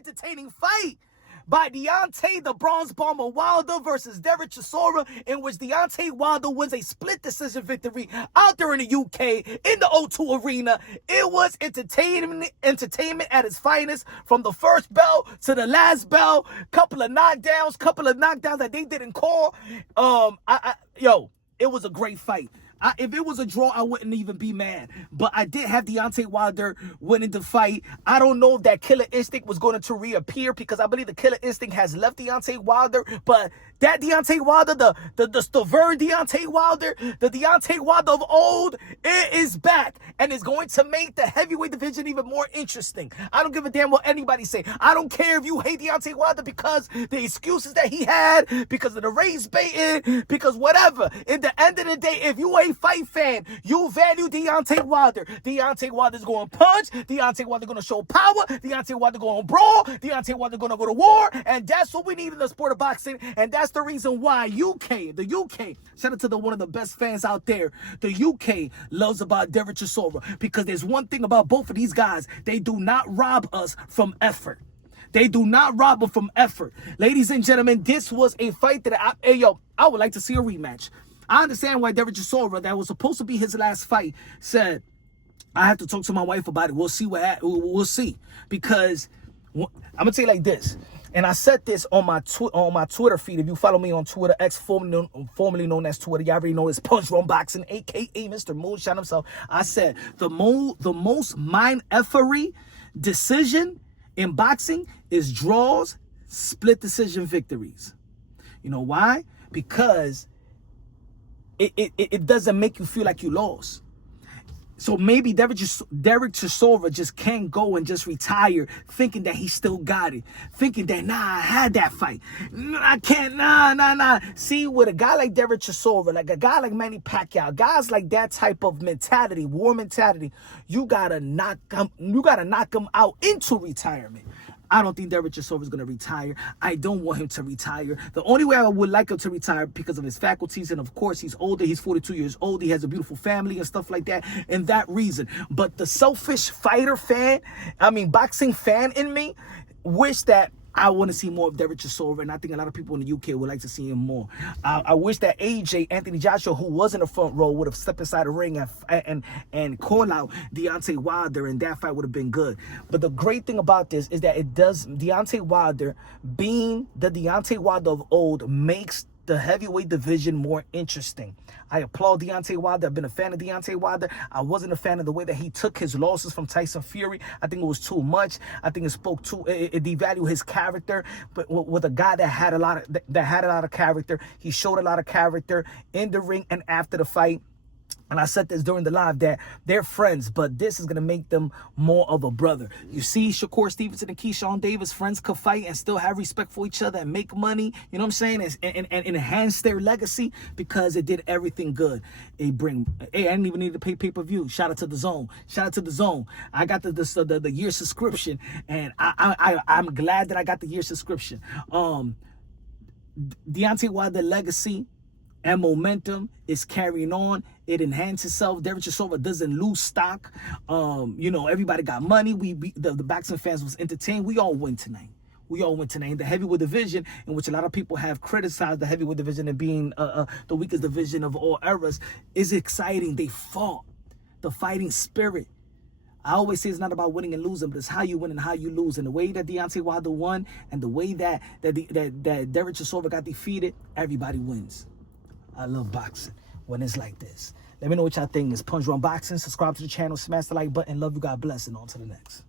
entertaining fight by Deontay the Bronze Bomber Wilder versus Derek Chisora, in which Deontay Wilder wins a split decision victory out there in the UK in the O2 Arena. It was entertainment at its finest, from the first bell to the last bell. Couple of knockdowns that they didn't call. It was a great fight. If it was a draw, I wouldn't even be mad. But I did have Deontay Wilder winning the fight. I don't know if that killer instinct was going to reappear, because I believe the killer instinct has left Deontay Wilder. But that Deontay Wilder, the Vern Deontay Wilder, the Deontay Wilder of old, it is back. And it's going to make the heavyweight division even more interesting. I don't give a damn what anybody say. I don't care if you hate Deontay Wilder because the excuses that he had, because of the race baiting, because whatever. At the end of the day, if you ain't fight fan, you value Deontay Wilder. Deontay Wilder's going to punch. Deontay Wilder going to show power. Deontay Wilder going to brawl. Deontay Wilder going to go to war. And that's what we need in the sport of boxing. And that's the reason why the UK, shout out to one of the best fans out there, the UK loves about Derek Chisora, because there's one thing about both of these guys: they do not rob us from effort. They do not rob us from effort. Ladies and gentlemen, this was a fight that I would like to see a rematch. I understand why Derek Chisora, that was supposed to be his last fight, said, I have to talk to my wife about it. We'll see we'll see. Because I'm gonna tell you like this, and I said this on my Twitter feed. If you follow me on Twitter, X, formerly known as Twitter, you already know it's Punch Run Boxing, aka Mr. Moonshine himself. I said the most mind-effery decision in boxing is draws, split decision victories. You know why? Because it doesn't make you feel like you lost. So maybe Derek Chisora just can't go and just retire thinking that he still got it. Thinking that, I had that fight. I can't, nah. See, with a guy like Derek Chisora, like a guy like Manny Pacquiao, guys like that type of mentality, war mentality, you gotta knock him out into retirement. I don't think Derek Chisora is going to retire. I don't want him to retire. The only way I would like him to retire, because of his faculties, and of course he's older. He's 42 years old. He has a beautiful family and stuff like that, and that reason. But the selfish boxing fan in me, wish that I want to see more of Derek Chisora, and I think a lot of people in the UK would like to see him more. I wish that Anthony Joshua, who was in the front row, would have stepped inside the ring and call out Deontay Wilder, and that fight would have been good. But the great thing about this is that Deontay Wilder, being the Deontay Wilder of old, makes the heavyweight division more interesting. I applaud Deontay Wilder. I've been a fan of Deontay Wilder. I wasn't a fan of the way that he took his losses from Tyson Fury. I think it was too much. I think it devalued his character. But with a guy that had a lot of character, he showed a lot of character in the ring and after the fight. And I said this during the live, that they're friends, but this is going to make them more of a brother. You see, Shakur Stevenson and Keyshawn Davis, friends could fight and still have respect for each other and make money, you know what I'm saying, and enhance their legacy, because it did everything good. I didn't even need to pay pay-per-view. Shout out to the Zone. I got the year subscription, and I'm glad that I got the year subscription. Deontay Wilder legacy and momentum is carrying on. It enhances itself. Derek Chisora doesn't lose stock. Everybody got money. The boxing fans was entertained. We all win tonight. The heavyweight division, in which a lot of people have criticized the heavyweight division and being the weakest division of all eras, is exciting. They fought. The fighting spirit. I always say it's not about winning and losing, but it's how you win and how you lose. And the way that Deontay Wilder won, and the way that Derek Chisora got defeated, everybody wins. I love boxing when it's like this. Let me know what y'all think. It's Punch Run Boxing. Subscribe to the channel. Smash the like button. Love you. God bless. And on to the next.